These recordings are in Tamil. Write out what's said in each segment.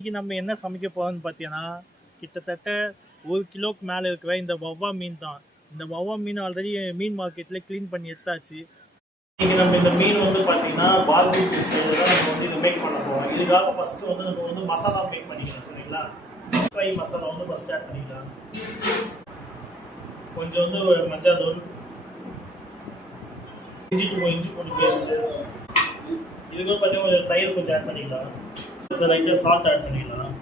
இன்னைக்கு நம்ம என்ன சமைக்க போகிறோம்னு பார்த்தீங்கன்னா, கிட்டத்தட்ட 1 கிலோக்கு மேலே இருக்கிற இந்த வவ்வா மீன் தான். இந்த வவ்வா மீன் ஆல்ரெடி மீன் மார்க்கெட்டில் க்ளீன் பண்ணி எடுத்தாச்சு. இன்னைக்கு நம்ம இந்த மீன் வந்து பார்த்தீங்கன்னா, பார்பிக்யூ ஸ்டைலில் தான் நம்ம வந்து இதை மேக் பண்ண போகிறோம். இதுக்காக ஃபஸ்ட்டு வந்து நம்ம வந்து மசாலா மேக் பண்ணிக்கலாம், சரிங்களா? ஃப்ரை மசாலா வந்து ஃபஸ்ட் ஆட் பண்ணிக்கலாம். கொஞ்சம் வந்து மஞ்சள் தூள், இஞ்சி பூண்டு பேஸ்ட்டு, இதுக்கு பார்த்தீங்கன்னா கொஞ்சம் தயிர் கொஞ்சம் ஆட் பண்ணிக்கலாம். லைட்டாக சால்ட் ஆட் பண்ணிக்கலாம்.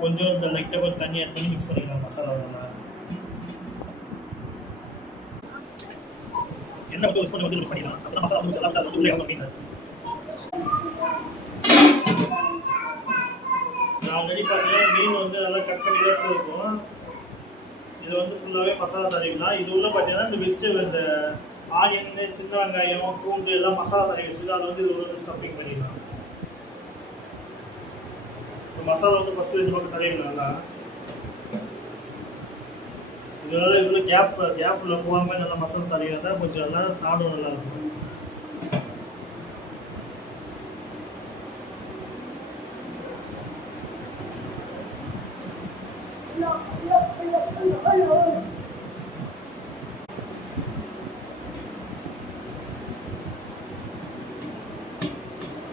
கொஞ்சம் இந்த லைட்டாக கொஞ்சம் தண்ணி ஆட் பண்ணி மிக்ஸ் பண்ணிக்கலாம் மசாலாவெல்லாம். என்ன யூஸ் பண்ணி வந்து மிக்ஸ் பண்ணிக்கலாம். அப்புறம் மசாலா வந்து நல்லா வந்து உள்ளே இறங்கும் மீன். ஆல்ரெடி பார்த்தீங்கன்னா மீன் வந்து நல்லா கட் பண்ணி தான் இருக்கும். இது வந்து ஃபுல்லாகவே மசாலா தடவிக்கலாம். இது உள்ள பார்த்தீங்கன்னா இந்த வெஜிடபிள் இந்த ஆனியன், சின்ன வெங்காயம், பூண்டு எல்லாம் மசாலா தடவி வச்சுட்டு அதை வந்து இது உள்ள ஸ்டஃபிங் பண்ணிக்கலாம். மசாலா வந்து ஃபஸ்ட்டு 2 பக்கம் தடவிக்கலாம்ல. இதனால இவ்வளோ கேப்பில் போகாமல் நல்லா மசாலா தடவினா தான் கொஞ்சம் நல்லா சாப்பிட நல்லா இருக்கும்.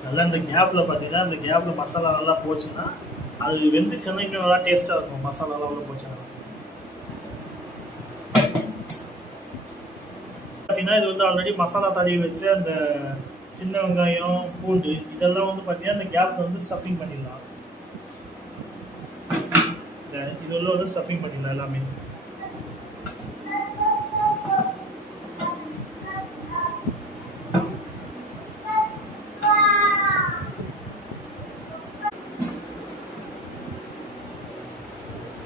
நல்லா இந்த கேப்பில் பார்த்தீங்கன்னா இந்த கேப்பில் மசாலா நல்லா போச்சுன்னா அது வெந்துச்சுன்னா இன்னும் நல்லா டேஸ்ட்டாக இருக்கும். மசாலாலாம் உள்ள போச்சுன்னா பார்த்தீங்கன்னா இது வந்து ஆல்ரெடி மசாலா தடவி வச்சு அந்த சின்ன வெங்காயம், பூண்டு இதெல்லாம் வந்து பார்த்தீங்கன்னா இந்த கேப்பில் வந்து ஸ்டஃபிங் பண்ணிடலாம். இது உள்ள வந்து ஸ்டஃபிங் பண்ணிடலாம் எல்லாமே.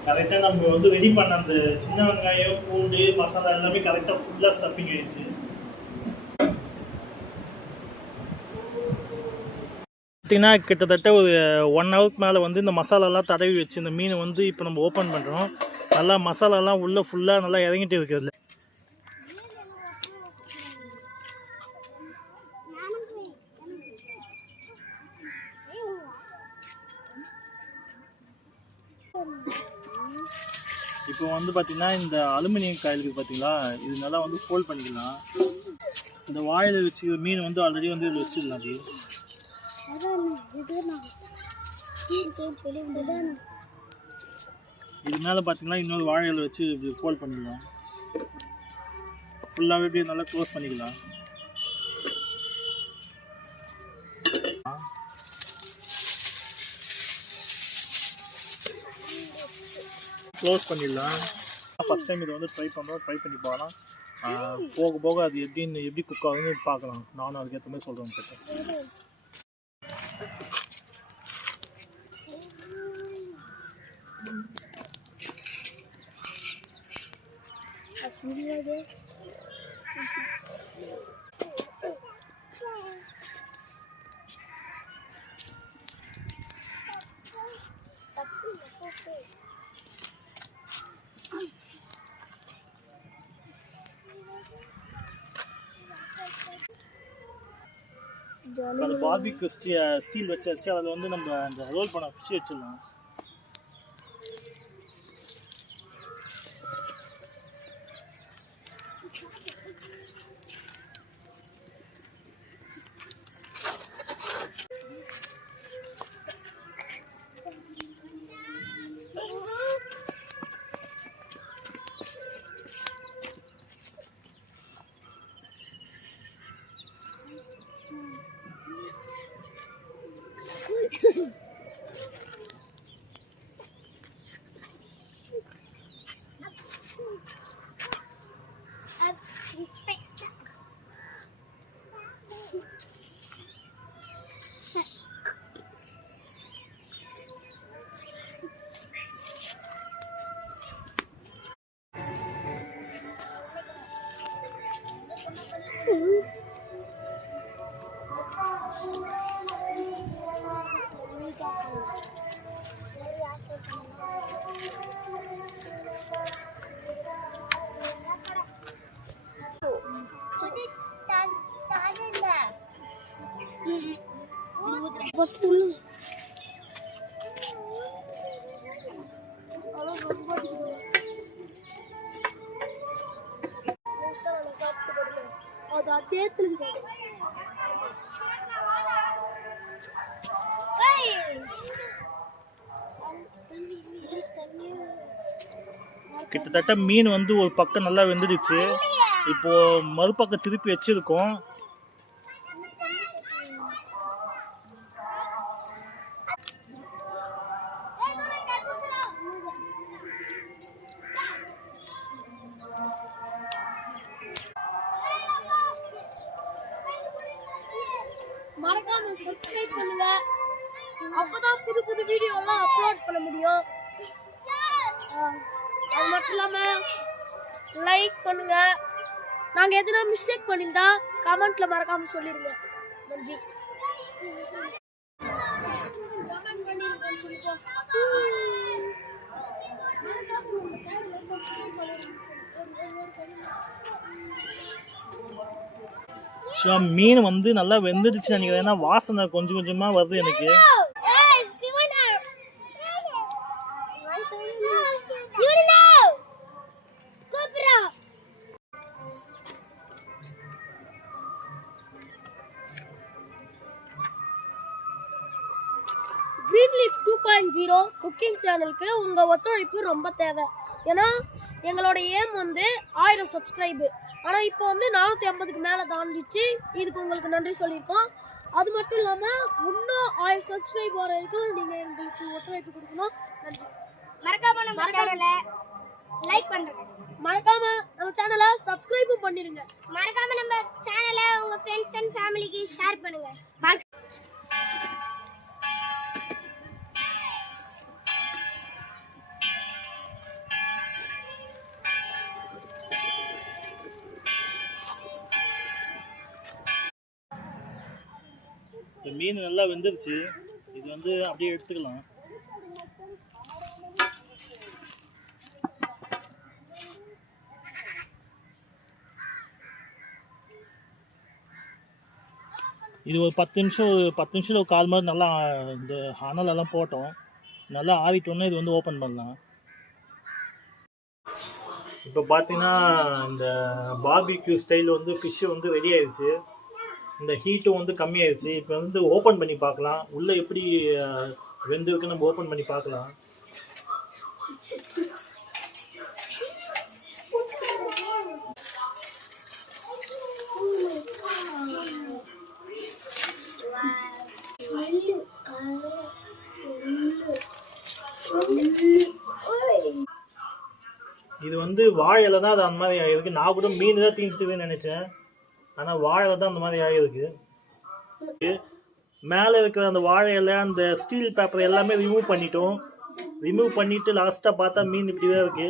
கரெக்டாக நம்ம வந்து ரெடி பண்ண அந்த சின்ன வெங்காயம், பூண்டு, மசாலா எல்லாமே கரெக்டாக ஃபுல்லாக ஸ்டஃபிங் ஆயிடுச்சு. பார்த்தீங்கன்னா கிட்டத்தட்ட ஒரு 1 ஹவருக்கு மேலே வந்து இந்த மசாலாலாம் தடவி வச்சு இந்த மீனை வந்து இப்போ நம்ம ஓப்பன் பண்ணுறோம். நல்லா மசாலாலாம் உள்ளே ஃபுல்லாக நல்லா இறங்கிட்டு இருக்கிறதுல. இப்போ வந்து பார்த்தீங்கன்னா இந்த அலுமினியம் காயிலுக்கு பார்த்தீங்களா, இது நல்லா வந்து ஃபோல்ட் பண்ணிக்கலாம். இந்த வாயில் வச்சு மீன் வந்து ஆல்ரெடி வந்து இதில் வச்சிடலாம். இது மேலே பார்த்தீங்கன்னா இன்னொரு வாழையில் வச்சு இப்படி ஃபோல்ட் பண்ணிக்கலாம். ஃபுல்லாகவே இப்படி நல்லா க்ளோஸ் பண்ணிக்கலாம். க்ளோஸ் பண்ணிடலாம். ஃபஸ்ட் டைம் இதை வந்து ட்ரை பண்ணி பார்க்கலாம். போக போக அது எப்படி குக் ஆகுதுன்னு பார்க்கலாம். நானும் அதுக்கேற்ற மாதிரி சொல்கிறேன் கிட்ட. அந்த பார்பிக்யூ ஸ்டீல் வச்சு அதில் வந்து நம்ம அந்த ரோல் பண்ண ஃபிஷ் வச்சிடலாம். Bos dulu. அது அதே திரும்பி கிட்டத்தட்ட மீன் வந்து ஒரு பக்கம் நல்லா வெந்துடுச்சு. இப்போ மறுபக்கம் திருப்பி வச்சிருக்கோம். மறக்காம சப்ஸ்கிரைப் பண்ணுங்க. அப்பதான் புது புது வீடியோ எல்லாம் அப்லோட் பண்ண முடியும். அது மட்டும் இல்லாம லைக் பண்ணுங்க. நாங்க எதுனா மிஸ்டேக் பண்ணிருந்தா கமெண்ட்ல மறக்காம சொல்லிருங்க. நன்றி. கமெண்ட் பண்ணிருங்கன்னு சொல்லிக்கோ. மீன் வந்து நல்லா வெந்துடுச்சு நினைக்கிறேன். ஏன்னா வாசனை கொஞ்சம் கொஞ்சமா வருது எனக்கு. கிரீன்லீஃப் 2.0 குக்கிங் சேனலுக்கு உங்க ஒத்துழைப்பு ரொம்ப தேவை. ஏன்னா எங்களோட ஏம் வந்து 1000 சப்ஸ்கிரைபு. ஆனால் இப்போ வந்து 450க்கு மேலே தாண்டிச்சு. இதுக்கு உங்களுக்கு நன்றி சொல்லியிருக்கோம். அது மட்டும் இல்லாமல் இன்னும் 1000 சப்ஸ்கிரைப் வர வரைக்கும் நீங்கள் எங்களுக்கு ஒத்துழைப்பு கொடுக்கணும். நன்றி. மறக்காம நம்ம சேனலை லைக் பண்ணுங்க. மறக்காம நம்ம சேனலை சப்ஸ்கிரைபும் பண்ணிடுங்க. மறக்காம நம்ம சேனலை உங்கள் ஃப்ரெண்ட்ஸ் அண்ட் ஃபேமிலிக்கு ஷேர் பண்ணுங்க. மீன் நல்லா வெந்துருச்சு. இது வந்து அப்படியே எடுத்துக்கலாம். இது ஒரு 10 நிமிஷம் ஒரு கால் மணி நல்லா இந்த அனலெல்லாம் போட்டோம். நல்லா ஆறிட்டோன்னே இது வந்து ஓப்பன் பண்ணலாம். இப்போ பார்த்தீங்கன்னா இந்த பார்பிக்யூ ஸ்டைல் வந்து ஃபிஷ்ஷு வந்து ரெடி ஆயிடுச்சு. இந்த ஹீட்டும் வந்து கம்மியாயிடுச்சு. இப்போ வந்து ஓப்பன் பண்ணி பார்க்கலாம். உள்ளே எப்படி வெந்திருக்கு நம்ம ஓப்பன் பண்ணி பார்க்கலாம். இது வந்து வாழையில தான் அது அந்த மாதிரி ஆகிருக்கு. நான் கூட மீன் தான் தீஞ்சிட்டுதுன்னு நினைச்சேன். ஆனால் வாழையில தான் அந்த மாதிரி ஆகிருக்கு. மேலே இருக்கிற அந்த வாழையில அந்த ஸ்டீல் பேப்பர் எல்லாமே ரிமூவ் பண்ணிட்டோம். ரிமூவ் பண்ணிட்டு லாஸ்ட்டாக பார்த்தா மீன் இப்படி தான் இருக்கு.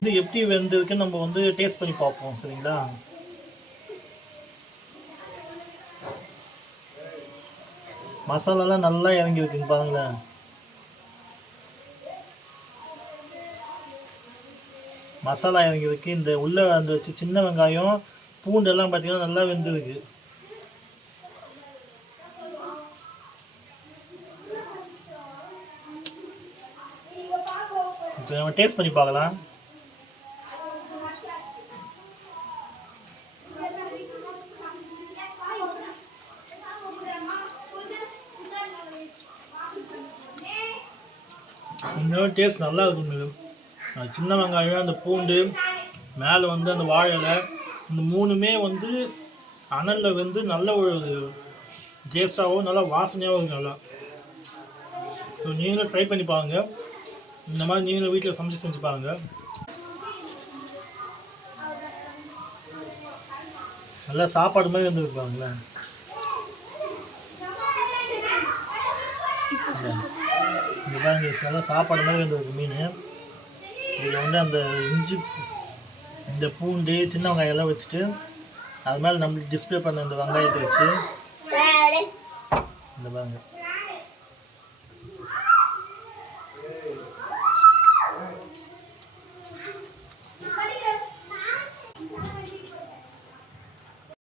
இது எப்படி வெந்திருக்குன்னு நம்ம வந்து டேஸ்ட் பண்ணி பார்ப்போம். சரிங்களா? மசாலாலாம் நல்லா இறங்கியிருக்குங்க பாருங்களேன். மசாலா இறங்கியிருக்கு. இந்த உள்ள அந்த வச்சு சின்ன வெங்காயம் பூண்டு எல்லாம் பார்த்தீங்கன்னா நல்லா வெந்திருக்கு. இப்போ நம்ம டேஸ்ட் பண்ணி பார்க்கலாம். உண்மையாக டேஸ்ட் நல்லா இருக்கும். சின்ன வெங்காயம், அந்த பூண்டு, மேலே வந்து அந்த வாழையில, இந்த மூணுமே வந்து அனலில் வந்து நல்ல ஒரு டேஸ்ட்டாகவும் நல்லா வாசனையாகவும் இருக்கும். நல்லா ஸோ நீங்களும் ட்ரை பண்ணி பாருங்க. இந்த மாதிரி நீங்களும் வீட்டில் சமைச்சு செஞ்சு பாருங்க. நல்லா சாப்பாடு மாதிரி வந்துருப்பாங்களேன். இந்த பாருங்க, நல்லா சாப்பாடு மாதிரி வந்துருக்கு மீன். இதில் வந்து அந்த இஞ்சி, இந்த பூண்டு, சின்ன வெங்காயம் எல்லாம் வச்சுட்டு அது மேலே நம்மளுக்கு டிஸ்பிளே பண்ண இந்த வெங்காயத்தை வச்சு இந்த பாருங்க.